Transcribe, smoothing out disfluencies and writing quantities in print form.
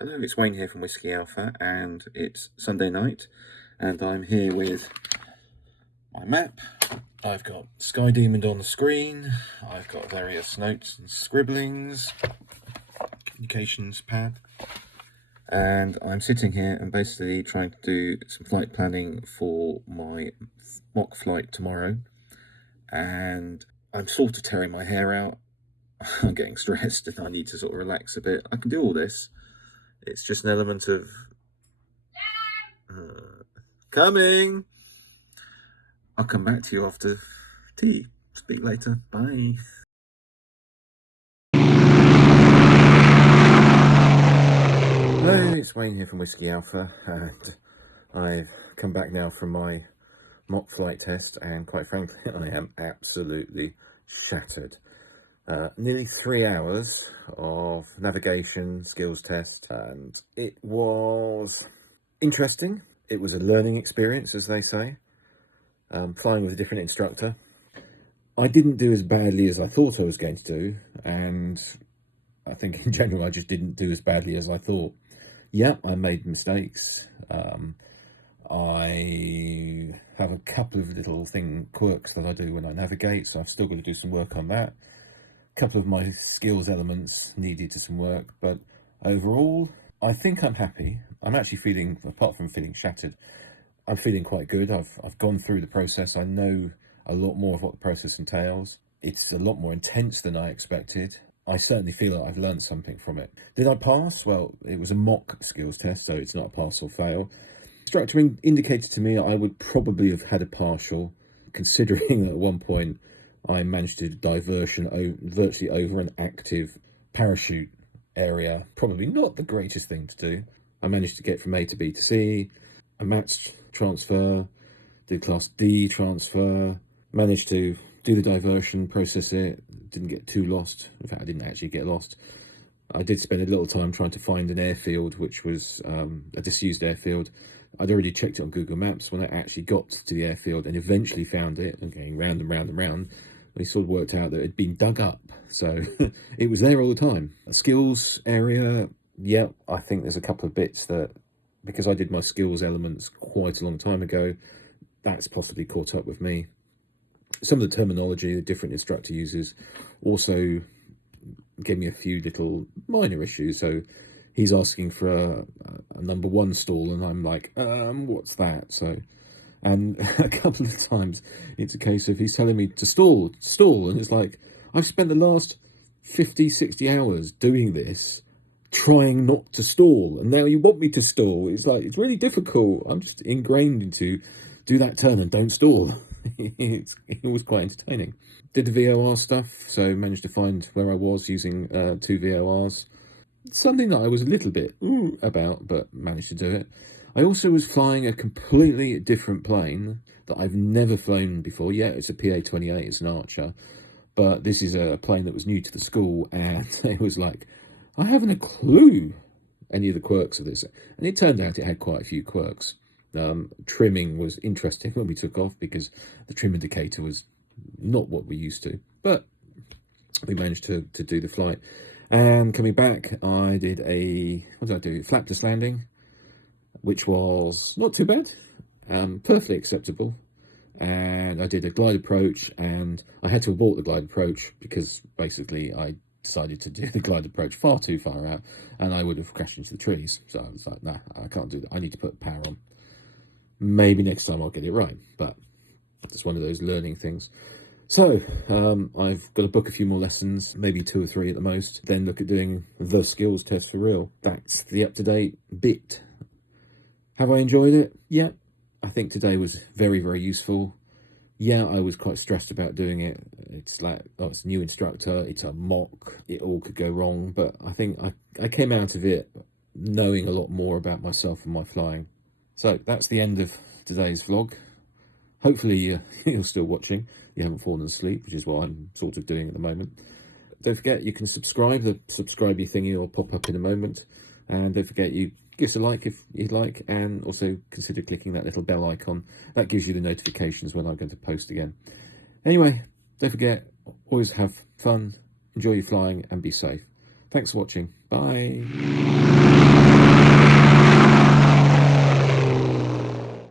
Hello, it's Wayne here from Whiskey Alpha, and it's Sunday night, and I'm here with my map. I've got Sky Demon on the screen, I've got various notes and scribblings, communications pad, and I'm sitting here and basically trying to do some flight planning for my mock flight tomorrow, and I'm sort of tearing my hair out. I'm getting stressed and I need to sort of relax a bit. I can do all this. It's just an element of coming. I'll come back to you after tea. Speak later. Bye. Hello, it's Wayne here from Whiskey Alpha, and I've come back now from my mock flight test, and quite frankly, I am absolutely shattered. Nearly 3 hours of navigation skills test, and it was interesting. It was a learning experience, as they say, flying with a different instructor. I didn't do as badly as I thought I was going to do, and I think in general I just didn't do as badly as I thought. Yeah, I made mistakes. I have a couple of little quirks that I do when I navigate, so I've still got to do some work on that. A couple of my skills elements needed some work, but overall I think I'm happy. I'm actually feeling, apart from feeling shattered, I'm feeling quite good. I've gone through the process. I know a lot more of what the process entails. It's a lot more intense than I expected. I certainly feel that I've learned something from it. Did I pass? Well, it was a mock skills test, so it's not a pass or fail. The instructor indicated to me I would probably have had a partial, considering at one point I managed to diversion virtually over an active parachute area. Probably not the greatest thing to do. I managed to get from A to B to C, a matched transfer, did class D transfer, managed to do the diversion, process it, didn't get too lost. In fact, I didn't actually get lost. I did spend a little time trying to find an airfield, which was a disused airfield. I'd already checked it on Google Maps. When I actually got to the airfield and eventually found it, and going round and round and round, we sort of worked out that it had been dug up. So it was there all the time. A skills area, yeah, I think there's a couple of bits that, because I did my skills elements quite a long time ago, that's possibly caught up with me. Some of the terminology the different instructor uses also gave me a few little minor issues. So he's asking for a number 1 stall, and I'm like, what's that? So, and a couple of times it's a case of he's telling me to stall, and it's like, I've spent the last 50, 60 hours doing this, trying not to stall, and now you want me to stall. It's like, it's really difficult. I'm just ingrained into do that turn and don't stall. It was quite entertaining. Did the VOR stuff, so managed to find where I was using 2 VORs. Something that I was a little bit about, but managed to do it. I also was flying a completely different plane that I've never flown before. Yeah, it's a PA-28, it's an Archer, but this is a plane that was new to the school, and it was like, I haven't a clue any of the quirks of this. And it turned out it had quite a few quirks. Trimming was interesting when we took off, because the trim indicator was not what we used to, but we managed to do the flight. And coming back, I did what did I do? Flapless landing, which was not too bad, perfectly acceptable. And I did a glide approach, and I had to abort the glide approach because basically I decided to do the glide approach far too far out, and I would have crashed into the trees. So I was like, nah, I can't do that. I need to put power on. Maybe next time I'll get it right, but it's one of those learning things. So I've got to book a few more lessons, maybe 2 or 3 at the most, then look at doing the skills test for real. That's the up-to-date bit. Have I enjoyed it? Yeah, I think today was very, very useful. Yeah, I was quite stressed about doing it. It's like, oh, it's a new instructor, it's a mock, it all could go wrong, but I think I came out of it knowing a lot more about myself and my flying. So that's the end of today's vlog. Hopefully you're still watching. You haven't fallen asleep, which is what I'm sort of doing at the moment. Don't forget you can subscribe. The subscribey thingy will pop up in a moment. And don't forget, you give us a like if you'd like, and also consider clicking that little bell icon. That gives you the notifications when I'm going to post again. Anyway, don't forget, always have fun, enjoy your flying, and be safe. Thanks for watching. Bye.